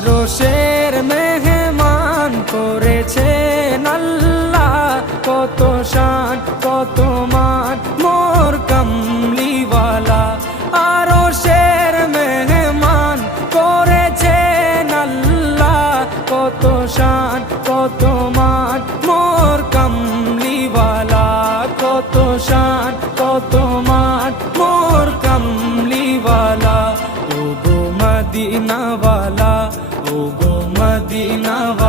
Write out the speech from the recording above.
আরশের মেহমান করেছেন আল্লাহ, কত শান কত মান মোর কামলিওয়ালা। আরশের মেহমান করেছেন আল্লাহ, কত শান কত মান মোর কামলিওয়ালা, কত শান কত মান মোর কামলিওয়ালা। ও গো মদিনাওয়ালা, ও গো মদিনাওয়ালা।